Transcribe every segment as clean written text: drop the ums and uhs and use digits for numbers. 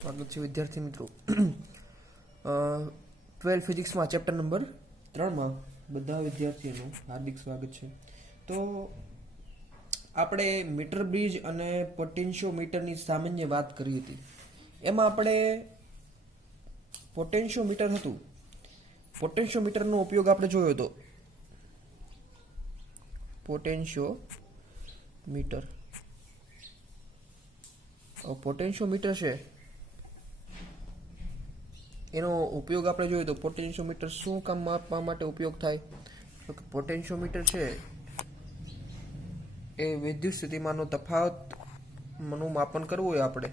સ્વાગત છે વિદ્યાર્થી મિત્રો. 12 ફિઝિક્સમાં ચેપ્ટર નંબર 3માં બધા વિદ્યાર્થીઓનું હાર્દિક સ્વાગત છે. તો આપણે મીટર બ્રિજ અને પોટેન્શિયોમીટરની સામાન્ય વાત કરી હતી. એમાં આપણે પોટેન્શિયોમીટર હતું. પોટેન્શિયોમીટરનો ઉપયોગ આપણે જોયો હતો. પોટેન્શિયોમીટર છે એનો ઉપયોગ આપણે જોઈએ તો પોટેન્શિયોમીટર શું કામ માપવા માટે ઉપયોગ થાય? તો પોટેન્શિયોમીટર છે એ વિદ્યુત સ્થિતિમાનનો તફાવતનું માપન કરવું હોય આપણે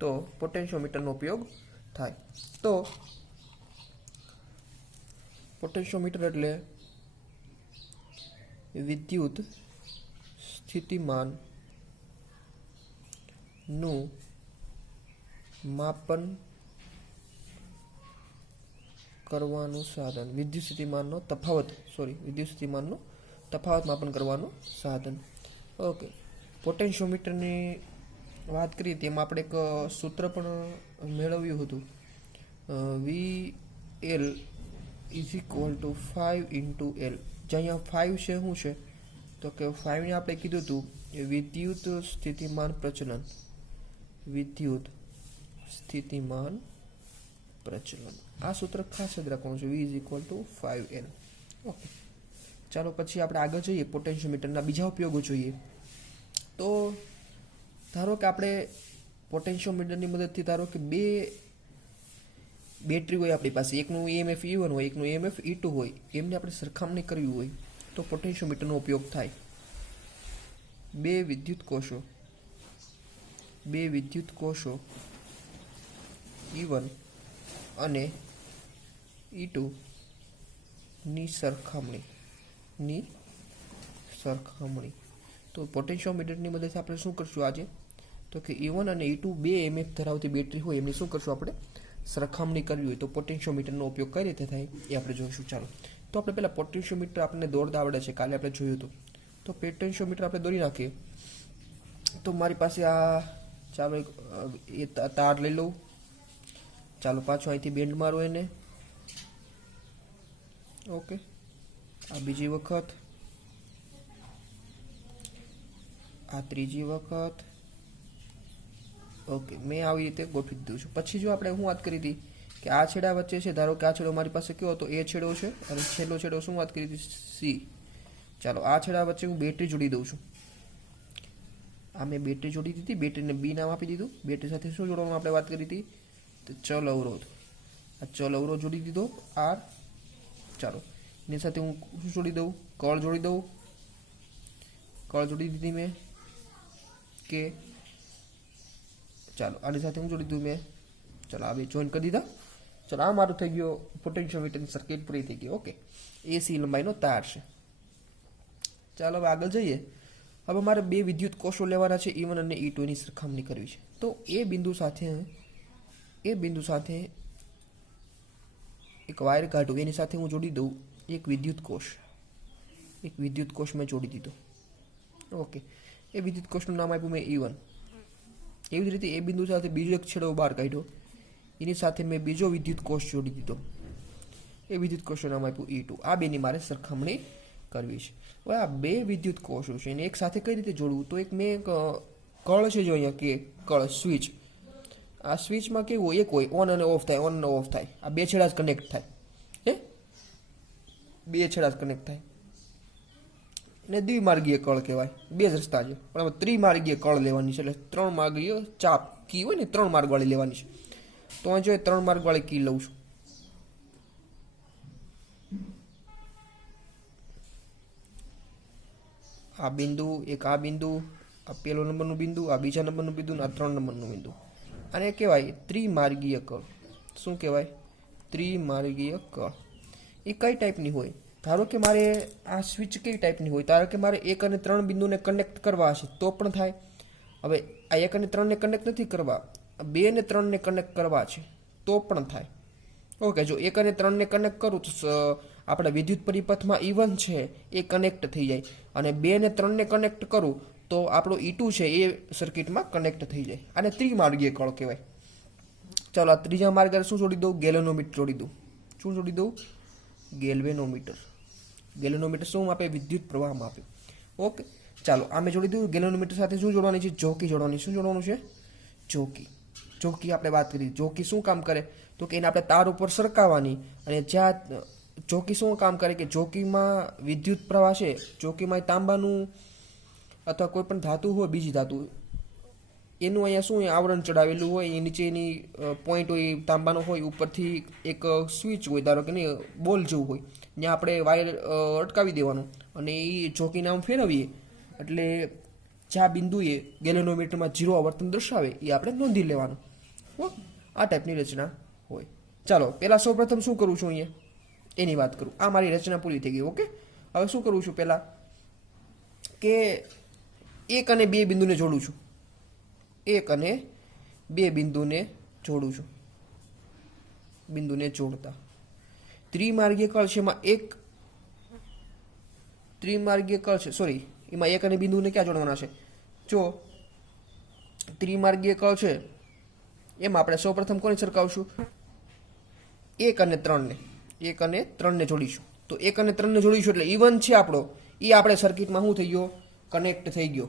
તો પોટેન્શિયોમીટરનો ઉપયોગ થાય. તો પોટેન્શિયોમીટર એટલે વિદ્યુત સ્થિતિમાનનું માપન કરવાનું સાધન. વિદ્યુત સ્થિતિમાનનો તફાવત માપન કરવાનું સાધન. ઓકે, પોટેન્શિયોમીટરની વાત કરીએ તેમાં આપણે એક સૂત્ર પણ મેળવ્યું હતું. VL is equal to 5 × L. જ્યાં અહીંયા 5 છે શું છે તો કે 5 ને આપણે કીધું હતું વિદ્યુત સ્થિતિમાન પ્રચલન. આ સૂત્ર ખાસ યાદ રાખવાનું છે. V is equal to 5L. Okay, ચાલો પછી આપણે આગળ જઈએ. પોટેન્શિયોમીટરના બીજા ઉપયોગો જોઈએ. તો ધારો કે આપણે પોટેન્શિયોમીટરની મદદથી ધારો કે બે બેટરી હોય આપણી પાસે, એકનું EMF E1 હોય, એકનું EMF E2 હોય, એમને આપણે સરખામણી કરવી હોય તો પોટેન્શિયોમીટરનો ઉપયોગ થાય. બે વિદ્યુત કોષો E1 અને E2 ની સરખામણી. તો પોટેન્શિયોમીટરની મદદથી આપણે શું કરશું આજે તો કે E1 અને E2 બે EMF ધરાવતી બેટરી હોય એમની શું કરશું આપણે સરખામણી કરવી હોય તો પોટેન્શિયોમીટરનો ઉપયોગ કઈ રીતે થાય એ આપણે જોઈશું. ચાલો, તો આપણે પહેલાં પોટેન્શિયોમીટર આપણને દોરતા આવડે છે, કાલે આપણે જોયું હતું. તો પોટેન્શિયોમીટર આપણે દોરી નાખીએ. તો મારી પાસે આ ચાલો એ તાર લઈ લઉં. ચાલો પાછો અહીંથી બેન્ડ મારો એને. ઓકે, આ બીજી વખત, આ ત્રીજી વખત. ઓકે, મેં આવી રીતે ગોઠવી દીધું છું. પછી જો આપણે શું વાત કરી હતી કે આ છેડા વચ્ચે છે, ધારો કે આ છેડો મારી પાસે કયો હતો? A છેડો છે અને છેલ્લો છેડો શું વાત કરી હતી? C. ચાલો, આ છેડા વચ્ચે હું બેટરી જોડી દઉં છું. આ મેં બેટરી જોડી દીધી, બેટરીને B નામ આપી દીધું. બેટરી સાથે શું જોડવાનું આપણે વાત કરી હતી? તો ચલ અવરોધ. આ ચલ અવરોધ જોડી દીધો R. ચાલો, એની સાથે હું શું જોડી દઉં? કળ જોડી દઉં. કળ જોડી દીધી મેં K. ચાલો, આની સાથે હું જોડી દઉં મેં. ચાલો, આ બે જોઈન કરી દીધા. ચાલો, આ મારું થઈ ગયો પોટેન્શિયોમીટરની સર્કિટ પૂરી થઈ ગઈ. ઓકે, AC લંબાઈનો તાર છે. ચાલો હવે આગળ જઈએ. હવે મારે બે વિદ્યુત કોષો લેવાના છે, E1 અને E2 ની સરખામણી કરવી છે. તો એ બિંદુ સાથે એક વાયર કાઢું, એની સાથે હું જોડી દઉં એક વિદ્યુત કોષ મેં જોડી દીધો. ઓકે, એ વિદ્યુત કોષનું નામ આપ્યું મેં E1. એવી જ રીતે એ બિંદુ સાથે બીજો એક છેડો બહાર કાઢ્યો, એની સાથે મેં બીજો વિદ્યુત કોષ જોડી દીધો. એ વિદ્યુત કોષનું નામ આપ્યું E2. આ બેની મારે સરખામણી કરવી છે. હવે આ બે વિદ્યુત કોષો છે એને એક સાથે કઈ રીતે જોડવું? તો એક મેં કળ છે, જો અહીંયા કે કળ સ્વિચ. આ સ્વિચમાં કેવું હોય? એક હોય ઓન અને ઓફ થાય, ઓન અને ઓફ થાય. આ બે છેડા જ કનેક્ટ થાય. બે છેડા જ કનેક્ટ થાય ને દ્વિમાર્ગીય કળ કહેવાય. બે જ રસ્તા છે, પણ હવે ત્રિમાર્ગીય કળ લેવાની છે. એટલે 3 માર્ગીય ચાપ કી હોય ને, 3 માર્ગવાળી લેવાની છે. તો અહીં જો 3 માર્ગવાળી કી લઉં છું. આ બિંદુ, એક આ બિંદુ, આ પહેલો નંબરનું બિંદુ, આ બીજા નંબરનું બિંદુ, આ 3 નંબરનું બિંદુ. અને કહેવાય ત્રિમાર્ગીય કળ. શું કહેવાય? ત્રિમાર્ગીય કળ. એ કઈ ટાઈપની હોય? ધારો કે મારે આ સ્વિચ કઈ ટાઈપની હોય? ધારો કે મારે 1 અને 3 બિંદુને કનેક્ટ કરવા હશે તો પણ થાય. હવે આ 1 અને 3 ને કનેક્ટ નથી કરવા, 2 અને 3 ને કનેક્ટ કરવા છે તો પણ થાય. ઓકે, જો 1 અને 3 ને કનેક્ટ કરું તો આપણે વિદ્યુત પરિપથમાં E1 છે એ કનેક્ટ થઈ જાય, અને 2 ને 3 ને કનેક્ટ કરું તો આપણો E2 છે એ સર્કિટમાં કનેક્ટ થઈ જાય. આને ત્રિમાર્ગીય કળ કહેવાય. ચાલો આ ત્રીજા માર્ગ શું જોડી દઉં? ગેલેનોમીટર જોડી દઉં. શું જોડી દઉં? ગેલ્વેનોમીટર. ગેલેનોમીટર શું માપે? વિદ્યુત પ્રવાહ માપે. ઓકે, ચાલો આ મેં જોડી દીધું. ગેલેનોમીટર સાથે શું જોડવાની છે? જોકી જોડવાની. શું જોડવાનું છે? જોકી. જોકી આપણે વાત કરી. જોકી શું કામ કરે? તો કે એને આપણે તાર ઉપર સરકાવવાની, અને જ્યાં જોકી શું કામ કરે કે જોકીમાં વિદ્યુત પ્રવાહ છે, જોકીમાં તાંબાનું અથવા કોઈ પણ ધાતુ હોય, બીજી ધાતુ, એનું અહીંયા શું આવરણ ચડાવેલું હોય, એ નીચેની પોઈન્ટ હોય તાંબાનો હોય, ઉપરથી એક સ્વિચ હોય, ધારો કે નહીં બોલ જેવું હોય, ત્યાં આપણે વાયર અટકાવી દેવાનું, અને એ જોકીને આમ ફેરવીએ એટલે જ્યાં બિંદુએ ગેલેનોમીટરમાં 0 આવર્તન દર્શાવે એ આપણે નોંધી લેવાનું. આ ટાઈપની રચના હોય. ચાલો પહેલાં સૌપ્રથમ શું કરું છું અહીંયા એની વાત કરું. આ મારી રચના પૂરી થઈ ગઈ. ઓકે, હવે શું કરું છું? પહેલાં કે 1 અને 2 બિંદુને જોડું છું. 1 અને 2 બિંદુને જોડું છું. બિંદુને જોડતા ત્રિમાર્ગીય કળ છે, એમાં એક ત્રિમાર્ગીય કળ છે, સોરી, એમાં 1 અને બિંદુને ક્યાં જોડવાના છે? જો ત્રિમાર્ગીય કળ છે એમાં આપણે સૌપ્રથમ કોને સરખાવશું? 1 અને 3 ને. 1 અને 3 ને જોડીશું. તો 1 અને 3 ને જોડીશું એટલે E1 છે આપણો, એ આપણે સર્કિટમાં શું થઈ ગયો? કનેક્ટ થઈ ગયો.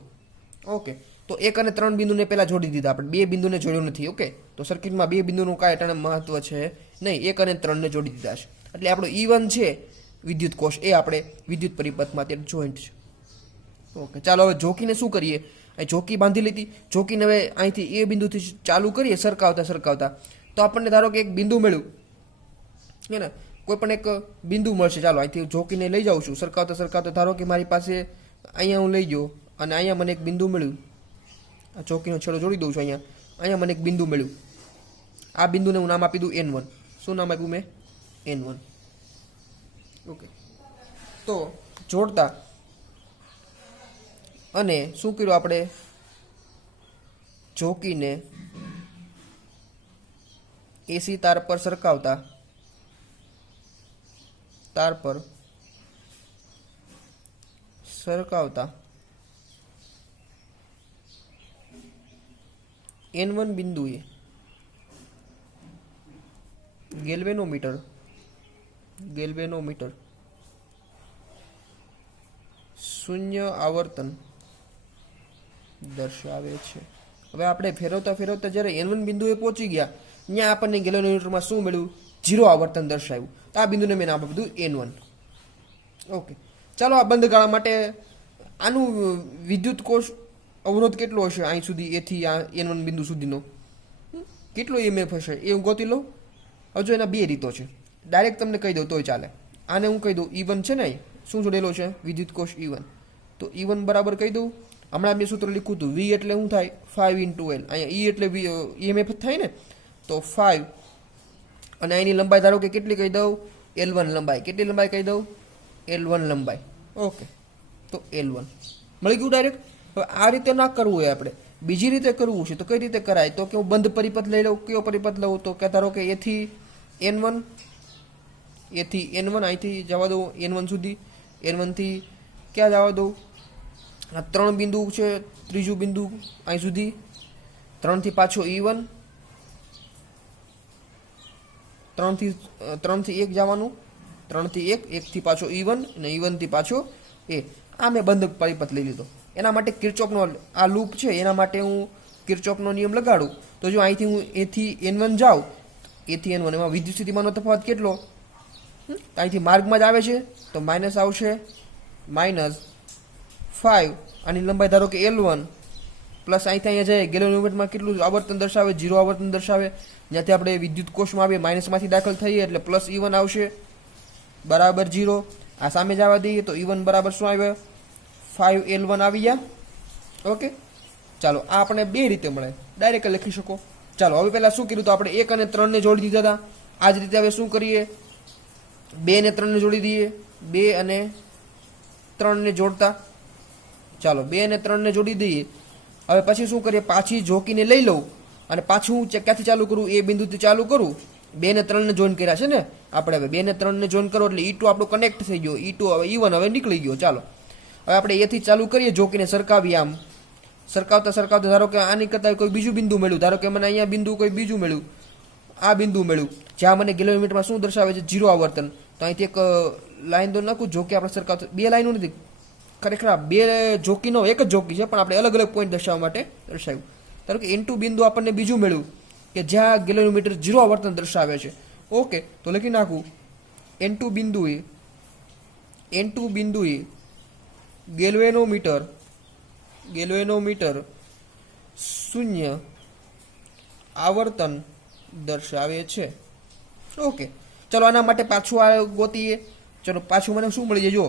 ઓકે, તો 1 અને 3 બિંદુને પહેલા જોડી દીધા આપણે, 2 બિંદુને જોડ્યું નથી. ઓકે, તો સર્કિટમાં 2 બિંદુનું કાંઈ અટાણે મહત્વ છે નહીં, 1 અને 3 ને જોડી દીધા છે એટલે આપણો E1 છે વિદ્યુત કોષ, એ આપણે વિદ્યુત પરિપથમાં અત્યારે જોઈન્ટ છે. ઓકે, ચાલો હવે જોકીને શું કરીએ? અહીં જોકી બાંધી લીધી. જોકીને હવે અહીંથી એ બિંદુથી ચાલુ કરીએ સરકાવતા, તો આપણને ધારો કે એક બિંદુ મળ્યું, હે ને, કોઈ પણ એક બિંદુ મળશે. ચાલો અહીંથી જોકીને લઈ જાઉં છું સરકાવતા, ધારો કે મારી પાસે અહીંયા હું લઈ ગયો અને અહીંયા મને એક બિંદુ મળ્યું. આ ચોકીનો છેડો જોડી દઉં છું. અહીંયા મને એક બિંદુ મળ્યું. આ બિંદુને હું નામ આપી દઉં N1. શું નામ આપ્યું મેં? N1. ઓકે, તો જોડતા અને શું કર્યું આપણે? ચોકીને એસી તાર પર સરકાવતા, N1 બિંદુએ ગેલ્વેનોમીટર શૂન્ય આવર્તન દર્શાવે છે. હવે આપણે ફેરવતા જ્યારે N1 બિંદુએ પહોંચી ગયા, ત્યાં આપણને ગેલેનોમીટરમાં શું મળ્યું? 0 આવર્તન દર્શાવ્યું. તો આ બિંદુને મેં નામ આપી દીધું N1. ઓકે, ચાલો આ બંધ ગાળા માટે આનું વિદ્યુત કોષ અવરોધ કેટલો હશે? અહીં સુધી એથી આ N1 બિંદુ સુધીનો કેટલો EMF હશે એ હું ગોતી લઉં. હજુ એના 2 રીતો છે. ડાયરેક્ટ તમને કહી દઉં તોય ચાલે. આને હું કહી દઉં E1 છે ને, શું જોડેલો છે? વિદ્યુત કોષ E1. તો E1 બરાબર કહી દઉં. હમણાં મેં સૂત્ર લખ્યું હતું, V એટલે શું થાય? 5 × L. અહીંયા E એટલે EMF થાય ને, તો 5, અને અહીંની લંબાઈ ધારો કે કેટલી કહી દઉં? L1 લંબાઈ. કેટલી લંબાઈ કહી દઉં? L1 લંબાઈ. ઓકે, તો L1 મળી ગયું ડાયરેક્ટ. હવે આ રીતે ના કરવું હોય, આપણે બીજી રીતે કરવું છે. તો કઈ રીતે કરાય? તો કે હું બંધ પરિપથ લઈ લઉં. કયો પરિપથ લઉં? તો કે ધારો કે એથી N1, અહીંથી જવા દઉં N1 સુધી, N1 થી ક્યાં જવા દઉં? આ 3 બિંદુ છે, ત્રીજું બિંદુ અહીં સુધી, 3 થી પાછો E1, 3 થી 1 જવાનું, 3 થી 1, 1 થી પાછો E1, અને E1 થી પાછો એ. આ મેં બંધ પરિપથ લઈ લીધો. એના માટે કિર્ચોફનો આ લૂપ છે, એના માટે હું કિર્ચોફનો નિયમ લગાડું. તો જો અહીંથી હું એથી N1 જાઉં, એથી N1, એમાં વિદ્યુત સ્થિતિમાનનો તફાવત કેટલો? અહીંથી માર્ગમાં જ આવે છે તો માઇનસ આવશે, -5. આની લંબાઈ ધારો કે L1, પ્લસ અહીંથી અહીંયા જાય ગેલેનોમીટરમાં કેટલું આવર્તન દર્શાવે? 0 આવર્તન દર્શાવે. જ્યાંથી આપણે વિદ્યુત કોષમાં આવીએ માઇનસમાંથી દાખલ થઈએ એટલે પ્લસ E1 આવશે, બરાબર 0. આ સામે જવા દઈએ તો E1 બરાબર શું આવે? 5L1 આવી ગયા. ઓકે, ચાલો આ આપણે 2 રીતે મળે, ડાયરેક્ટ લખી શકો. ચાલો હવે પહેલાં શું કર્યું? તો આપણે 1 અને 3 ને જોડી દીધા હતા. આ જ રીતે હવે શું કરીએ? 2 અને 3 ને જોડી દઈએ. 2 અને 3 ને જોડતા, ચાલો 2 અને 3 ને જોડી દઈએ. હવે પછી શું કરીએ? પાછી જોકીને લઈ લઉં અને પાછું હું ક્યાંથી ચાલુ કરું? એ બિંદુથી ચાલુ કરું. 2 ને 3 ને જોઈન કર્યા છે ને આપણે. હવે 2 ને 3 ને જોઈન કરો એટલે E2 આપણું કનેક્ટ થઈ ગયો. E2 હવે E1 હવે નીકળી ગયો. ચાલો હવે આપણે એથી ચાલુ કરીએ, જોકીને સરકાવીએ. આમ સરકાવતા ધારો કે આની કરતાં કોઈ બીજું બિંદુ મળ્યું. ધારો કે મને અહીંયા બિંદુ કોઈ બીજું મળ્યું, આ બિંદુ મળ્યું જ્યાં મને ગેલોમીટરમાં શું દર્શાવે છે, 0 આવર્તન. તો અહીંથી એક લાઈન દોરી નાખું. જોકી આપણે સરખા બે લાઈનો નથી, ખરેખર આ બે જોકીનો એક જ જોકી છે, પણ આપણે અલગ અલગ પોઈન્ટ દર્શાવવા માટે દર્શાવ્યું. ધારો કે N2 બિંદુ આપણને બીજું મળ્યું કે જ્યાં ગેલોમીટર 0 આવર્તન દર્શાવે છે. ઓકે, તો લખી નાખું N2 બિંદુએ ગેલ્વેનોમીટર 0 આવર્તન દર્શાવે છે. ઓકે, ચલો આના માટે પાછું આ ગોતીએ. ચલો પાછું મને શું મળી જાય, જો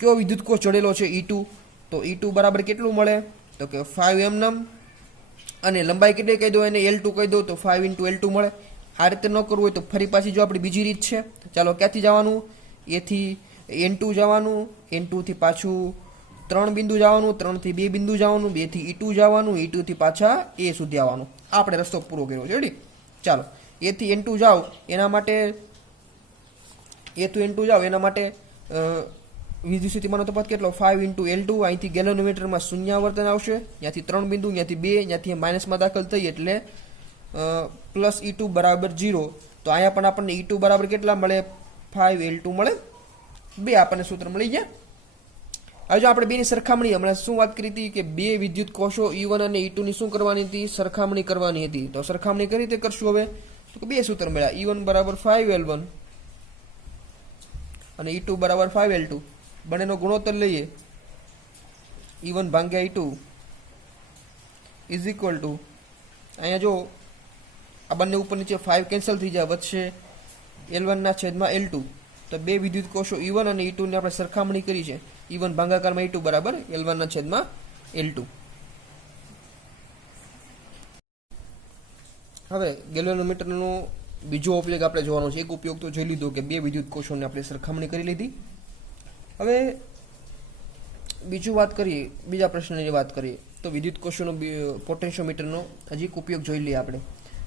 કયો વિદ્યુત કોષ જોડેલો છે E2, તો E2 બરાબર કેટલું મળે, તો કે 5 mm, અને લંબાઈ કેટલી કહી દો એને, L2 કહી દો, તો 5 × L2 મળે. આ રીતે ન કરવું હોય તો ફરી પાછી જો આપણી બીજી રીત છે. ચાલો ક્યાંથી જવાનું, એથી N2 જવાનું, N2 થી પાછું 3 બિંદુ જવાનું, 3 થી 2 બિંદુ જવાનું, 2 થી E2 જવાનું, E2 થી પાછા A સુધી આવવાનું. આપણે રસ્તો પૂરો કર્યો છે. રેડી? ચાલો A થી N2 જાઓ એના માટે વિદ્યુત સ્થિતિમાનનો તફાવત કેટલો, 5 × L2. અહીંથી ગેલોમીટરમાં 0 આવર્તન આવશે, ત્યાંથી 3 બિંદુ, ત્યાંથી 2, ત્યાંથી માઇનસમાં દાખલ થઈ એટલે પ્લસ E2 બરાબર 0. તો અહીંયા પણ આપણને E2 બરાબર કેટલા મળે, 5 L2 મળે. 2 આપણને સૂત્ર મળી ગયા. હવે જો આપણે બેની સરખામણી, હમણાં શું વાત કરી હતી કે બે વિદ્યુત કોષો E1 અને E2 ની શું કરવાની હતી, સરખામણી કરવાની હતી. તો સરખામણી કઈ રીતે કરશું હવે, તો બે સૂત્ર મળ્યા, E1 બરાબર 5L1 અને E2 બરાબર 5L2. બંનેનો ગુણોત્તર લઈએ, E1 ભાગ્યા E2 ઇઝ ઇક્વલ ટુ, અહીંયા જો આ બંને ઉપર નીચે 5 કેન્સલ થઈ જાય, વચ્ચે L1 ના છેદમાં L2. તો બે વિદ્યુત કોષો E1 અને E2 ની આપણે સરખામણી કરી છે. E1 ભાગાકારમાં E2 બરાબર L1 ના છેદમાં L2. હવે ગેલ્વેનોમીટરનો બીજો ઉપયોગ આપણે જોવાનો છે. એક ઉપયોગ તો જોઈ લીધો કે બે વિદ્યુત કોષોને આપણે સરખામણી કરી લીધી. હવે બીજા પ્રશ્નની વાત કરીએ તો વિદ્યુત કોષોનો પોટેન્શિયોમીટરનો હજી એક ઉપયોગ જોઈ લઈએ આપણે.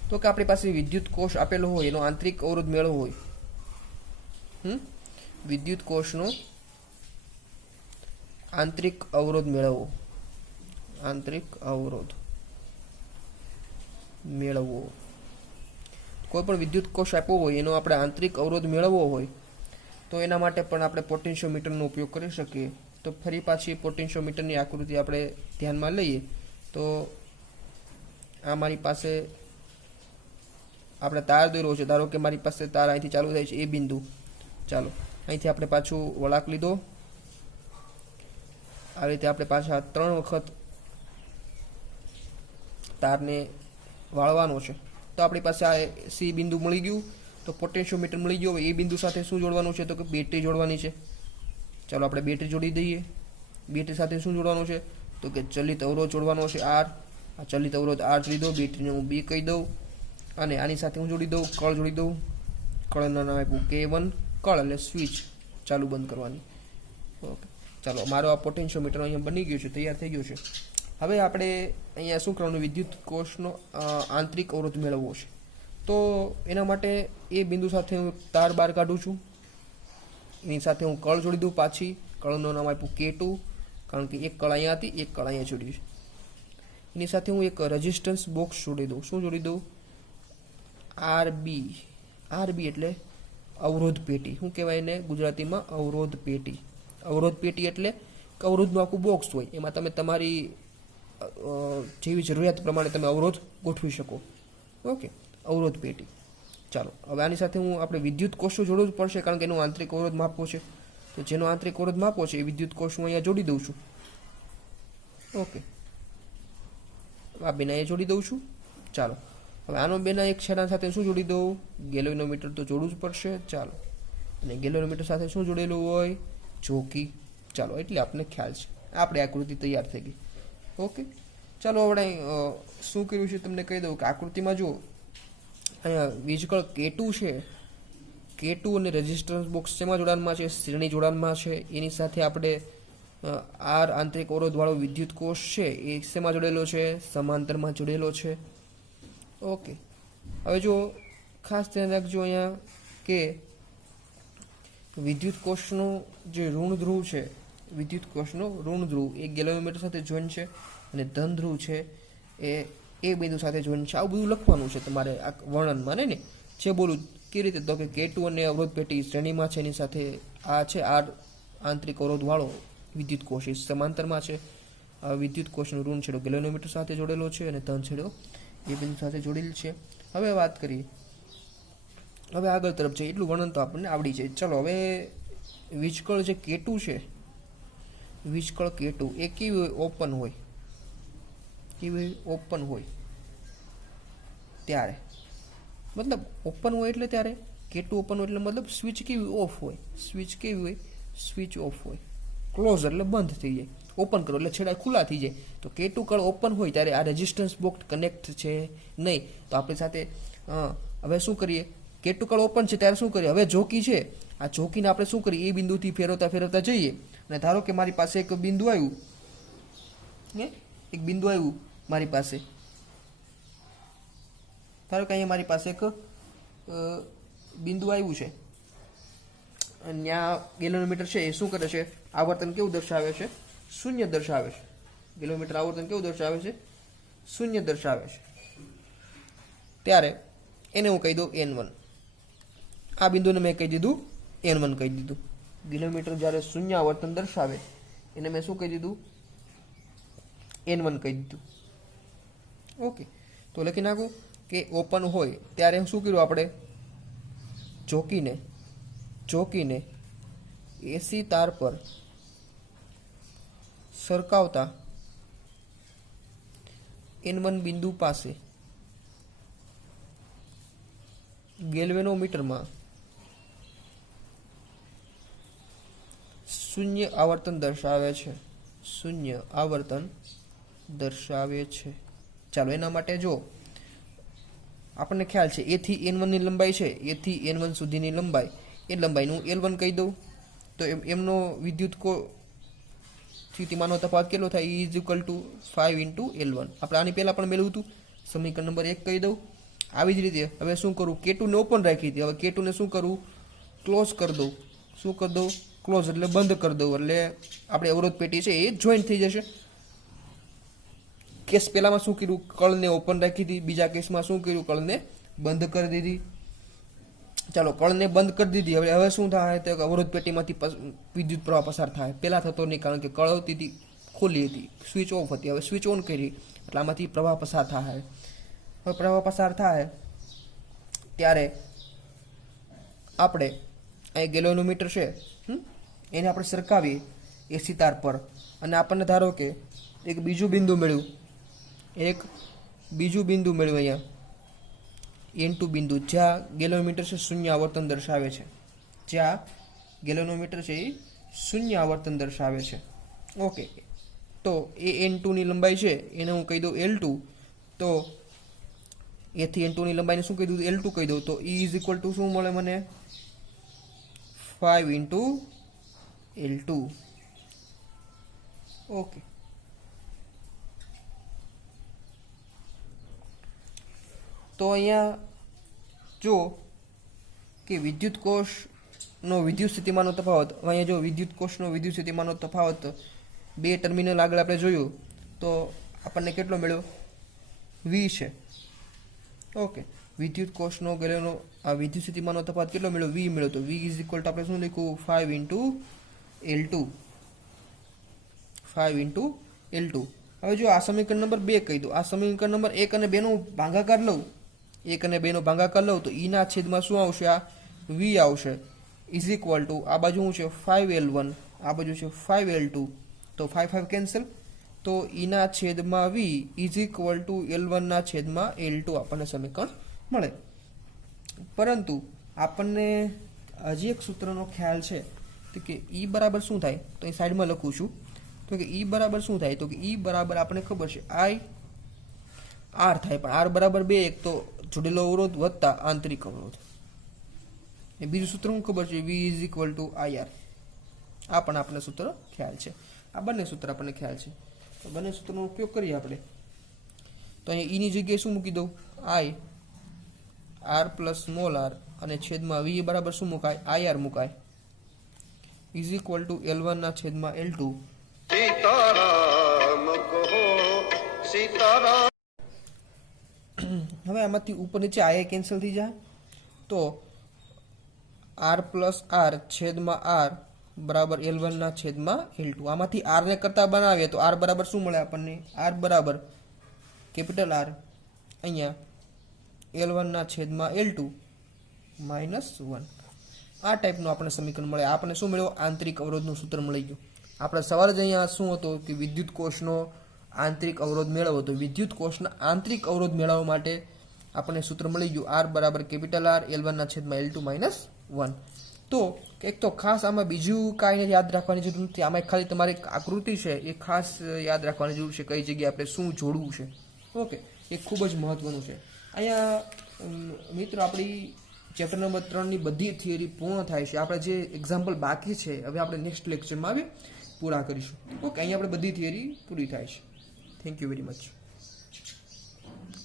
તો કે આપણી પાસે વિદ્યુત કોષ આપેલો હોય, એનો આંતરિક અવરોધ મેળવવો હોય. વિદ્યુત કોષનો આંતરિક અવરોધ મેળવવો. કોઈ પણ વિદ્યુત કોષ આપ્યો હોય એનો આપણે આંતરિક અવરોધ મેળવવો હોય તો એના માટે પણ આપણે પોટેન્શિયોમીટરનો ઉપયોગ કરી શકીએ. તો ફરી પાછી પોટેન્શિયોમીટરની આકૃતિ આપણે ધ્યાનમાં લઈએ. તો આ મારી પાસે આપણે તાર દોર્યો છે. ધારો કે મારી પાસે તાર અહીંથી ચાલુ થાય છે એ બિંદુ. ચાલો અહીંથી આપણે પાછું વળાંક લીધો. આ રીતે આપણે પાછા 3 વખત તારને વાળવાનો છે. તો આપણી પાસે આ સી બિંદુ મળી ગયું. તો પોટેન્શિયોમીટર મળી ગયો. એ બિંદુ સાથે શું જોડવાનું છે, તો કે બેટરી જોડવાની છે. ચાલો આપણે બેટરી જોડી દઈએ. બેટરી સાથે શું જોડવાનું છે, તો કે ચલિત અવરોધ જોડવાનો છે R. આ ચલિત અવરોધ R જોડી દઉં, બેટરીને હું B કહી દઉં, અને આની સાથે હું જોડી દઉં, કળ જોડી દઉં. કળનું નામ આપ્યું K1. કળ એટલે સ્વિચ ચાલુ બંધ કરવાની. ઓકે, ચાલો મારો આ પોટેન્શિયોમીટર અહીંયા બની ગયું છે, તૈયાર થઈ ગયું છે. હવે આપણે અહીંયા શું કરવાનું, વિદ્યુત કોષનો આંતરિક અવરોધ મેળવવો છે. તો એના માટે એ બિંદુ સાથે હું તાર બહાર કાઢું છું. એની સાથે હું કળ જોડી દઉં પાછી. કળનું નામ આપ્યું K2, કારણ કે એક કળ અહીંયા હતી, એક કળ અહીંયા જોડી છે. એની સાથે હું એક રેઝિસ્ટન્સ બોક્સ જોડી દઉં. શું જોડી દઉં, RB એટલે અવરોધ પેટી. શું કહેવાય એને ગુજરાતીમાં, અવરોધ પેટી. અવરોધ પેટી એટલે અવરોધનું આખું બોક્સ હોય, એમાં તમે તમારી જેવી જરૂરિયાત પ્રમાણે તમે અવરોધ ગોઠવી શકો. ઓકે, અવરોધ પેટી. ચાલો હવે આની સાથે આપણે વિદ્યુત કોષો જોડવું જ પડશે, કારણ કે એનો આંતરિક અવરોધ માપવો છે. તો જેનો આંતરિક અવરોધ માપવો છે એ વિદ્યુત કોષ હું અહીંયા જોડી દઉં છું. ઓકે, આ બેના એ જોડી દઉં છું. ચાલો હવે આનો બેના એક છેડા સાથે શું જોડી દઉં, ગેલ્વેનોમીટર તો જોડવું જ પડશે. ચાલો, અને ગેલ્વેનોમીટર સાથે શું જોડેલું હોય, જોકી. ચાલો એટલે આપણને ખ્યાલ છે. આપણે આકૃતિ તૈયાર થઈ ગઈ. ઓકે, ચાલો આપણે શું કર્યું છે તમને કહી દઉં કે આકૃતિમાં જો અહીંયા વીજકળ K2 છે. K2 અને રેઝિસ્ટન્સ બોક્સ શેમાં જોડાણમાં છે, શ્રેણી જોડાણમાં છે. એની સાથે આપણે R આંતરિક અવરોધવાળો વિદ્યુત કોષ છે એ શેમાં જોડેલો છે, સમાંતરમાં જોડેલો છે. ઓકે, હવે જો ખાસ ધ્યાન રાખજો અહીંયા કે વિદ્યુત કોષનો જે ઋણ ધ્રુવ છે, વિદ્યુત કોષનો ઋણ ધ્રુવ એ ગેલ્વેનોમીટર સાથે જોઈન્ટ છે, અને ધન ધ્રુવ છે એ એ બિંદુ સાથે જોઈન્ટ છે, આવું બધું લખવાનું છે તમારે આ વર્ણનમાં ને જે બોલું કેવી રીતે, તો કે K2 અને અવરોધ પેટી શ્રેણીમાં છે, એની સાથે આ છે R આંતરિક અવરોધ વાળો વિદ્યુત કોષ એ સમાંતરમાં છે. વિદ્યુત કોષનું ઋણ છેડો ગેલેનોમીટર સાથે જોડેલો છે અને ધન છેડો એ બિંદુ સાથે જોડેલ છે. હવે વાત કરીએ, હવે આગળ તરફ છે, એટલું વર્ણન તો આપણને આવડી છે. ચલો હવે વીજકળ જે K2 છે, વીજકળ K2 એ કેવી ઓપન હોય, કેવી ઓપન હોય ત્યારે, મતલબ ઓપન હોય એટલે ત્યારે K2 ઓપન હોય એટલે મતલબ સ્વિચ કેવી ઓફ હોય, સ્વિચ કેવી હોય, સ્વિચ ઓફ હોય. ક્લોઝ એટલે બંધ થઈ જાય, ઓપન કરો એટલે છેડા ખુલ્લા થઈ જાય. તો K2 કળ ઓપન હોય ત્યારે આ રેઝિસ્ટન્સ બોક્સ કનેક્ટ છે નહીં. તો આપણી સાથે હવે શું કરીએ, K2 કળ ઓપન છે ત્યારે શું કરીએ, હવે જોકી છે, આ જોકીને આપણે શું કરીએ, એ બિંદુથી ફેરવતા ફેરવતા જઈએ અને ધારો કે મારી પાસે એક બિંદુ આવ્યું, એક બિંદુ આવ્યું મારી પાસે, ધારો કે અહીંયા મારી પાસે એક બિંદુ આવ્યું છે અને ત્યાં ગેલેનોમીટર છે એ શું કરે છે, આવર્તન કેવું દર્શાવે છે, શૂન્ય દર્શાવે છે. ગેલેનોમીટર આવર્તન કેવું દર્શાવે છે, શૂન્ય દર્શાવે છે. ત્યારે એને હું કહી દઉં N1, આ બિંદુને મેં કહી દીધું N1 કહી દીધું. ગેલેનોમીટર જ્યારે શૂન્ય આવર્તન દર્શાવે એને મેં શું કહી દીધું, N1 કહી દીધું. ઓકે, તો લખી નાખું કે ઓપન હોય ત્યારે શું કર્યું આપણે, ચોકીને એસી તાર પર સરકાવતા N1 બિંદુ પાસે ગેલ્વેનોમીટરમાં શૂન્ય આવર્તન દર્શાવે છે, શૂન્ય આવર્તન દર્શાવે છે. ચાલો એના માટે જો આપણને ખ્યાલ છે A થી N1 ની લંબાઈ છે, A થી N1 સુધીની લંબાઈ, એ લંબાઈનું L1 કહી દઉં. તો એમનો વિદ્યુત સ્થિતિમાનનો તફાવત કેટલો થાય, E = 5 × L1. આપણે આની પહેલાં પણ મેળવ્યું હતું, સમીકરણ નંબર 1 કહી દઉં. આવી જ રીતે હવે શું કરું, K2 ને ઓપન રાખી હતી, હવે K2 ને શું કરું, ક્લોઝ કરી દઉં. શું કરી દઉં, ક્લોઝ એટલે બંધ કરી દઉં, એટલે આપણે અવરોધ પેટી છે એ જોઈન્ટ થઈ જશે. કેસ પહેલામાં શું કર્યું, કળને ઓપન રાખી હતી, બીજા કેસમાં શું કર્યું, કળને બંધ કરી દીધી. ચાલો કળને બંધ કરી દીધી, હવે શું થાય, તો અવરોધ પેટીમાંથી વિદ્યુત પ્રવાહ પસાર થાય. પહેલાં થતો નહીં, કારણ કે કળ હતી હતી ખુલ્લી હતી, સ્વિચ ઓફ હતી, હવે સ્વિચ ઓન કરી એટલે આમાંથી પ્રવાહ પસાર થાય. હવે પ્રવાહ પસાર થાય ત્યારે આપણે અહીં ગેલેનોમીટર છે એને આપણે સરકાવીએ એસી તાર પર, અને આપણને ધારો કે એક બીજું બિંદુ મળ્યું, અહીંયા N2 બિંદુ, જ્યાં ગેલેનોમીટર છે શૂન્ય આવર્તન દર્શાવે છે, જ્યાં ગેલેનોમીટર છે એ શૂન્ય આવર્તન દર્શાવે છે. ઓકે, તો એ N2 ની લંબાઈ છે એને હું કહી દઉં L2. તો A થી N2 ની લંબાઈને શું કહી દઉં, L2 કહી દઉં. તો E = શું મળે મને, 5 × L2. ઓકે, તો અહીંયા જો કે વિદ્યુત કોષનો વિદ્યુત સ્થિતિમાનનો તફાવત, અહીંયા જો વિદ્યુત કોષનો વિદ્યુત સ્થિતિમાનનો તફાવત બે ટર્મિનલ આગળ આપણે જોયું તો આપણને કેટલો મળ્યો, V છે. ઓકે, વિદ્યુત કોષનો ગેલેનો આ વિદ્યુત સ્થિતિમાનનો તફાવત કેટલો મળ્યો, V મળ્યો. તો V = આપણે શું લખ્યું, 5 × L2, 5 × L2. હવે જો આ સમીકરણ નંબર 2 કહી દઉં, આ સમીકરણ નંબર 1 અને 2 નો ભાગાકાર લઉં, 1 અને 2 નો ભાગાકાર લઉં તો E ના છેદમાં શું આવશે, આ V આવશે, = આ બાજુ શું છે 5L1, આ બાજુ છે 5L2. તો 5 5 કેન્સલ, તો E ના છેદમાં V = L1 ના છેદમાં L2 આપણને સમીકરણ મળે. પરંતુ આપણને હજી એક સૂત્રનો ખ્યાલ છે, તો કે E બરાબર શું થાય, તો એ સાઈડમાં લખું છું. તો કે E બરાબર શું થાય, તો કે E બરાબર આપણને ખબર છે I R થાય, પણ R બરાબર 2, એક તો જોડેલો અવરોધ વત્તા આંતરિક અવરોધ. એ બીજું સૂત્ર શું ખબર છે, V = IR. આ પણ આપણને સૂત્ર ખ્યાલ છે, આ બંને સૂત્ર આપણને ખ્યાલ છે. તો બંને સૂત્રનો ઉપયોગ કરીએ આપણે. તો અહીંયા E ની જગ્યાએ શું મૂકી દઉં, I R + r અને છેદમાં V બરાબર શું મુકાય, IR મુકાય, = L1 ના છેદમાં L2. સીતારામ કહો સીતારામ. હવે આમાંથી ઉપર નીચે આ કેન્સલ થઈ જાય તો આર પ્લસ આર છેદમાં આર બરાબર L1 ના છેદમાં L2. આમાંથી આર ને કરતા બનાવીએ તો આર બરાબર શું મળે આપણને? આર બરાબર કેપિટલ આર અહીંયા L1 ના છેદમાં L2 -1. આ ટાઈપનું આપણે સમીકરણ મળે. આપણને શું મળ્યું? આંતરિક અવરોધનું સૂત્ર મળી ગયું. આપણે સવાલ જ અહીંયા શું હતો કે વિદ્યુત કોષનો આંતરિક અવરોધ મેળવવો. તો વિદ્યુત કોષના આંતરિક અવરોધ મેળવવા માટે આપણને સૂત્ર મળી ગયું આર બરાબર કેપિટલ આર L1 ના છેદમાં L2 -1. તો એક તો ખાસ આમાં બીજું કાંઈ યાદ રાખવાની જરૂર નથી. આમાં ખાલી તમારી આકૃતિ છે એ ખાસ યાદ રાખવાની જરૂર છે, કઈ જગ્યાએ આપણે શું જોડવું છે. ઓકે, એ ખૂબ જ મહત્વનું છે. અહીંયા મિત્રો આપણી ચેપ્ટર નંબર 3ની બધી થિયરી પૂર્ણ થાય છે. આપણે જે એક્ઝામ્પલ બાકી છે હવે આપણે નેક્સ્ટ લેક્ચરમાં પૂરા કરીશું. ઓકે, અહીંયા આપણે બધી થિયરી પૂરી થાય છે. Thank you very much.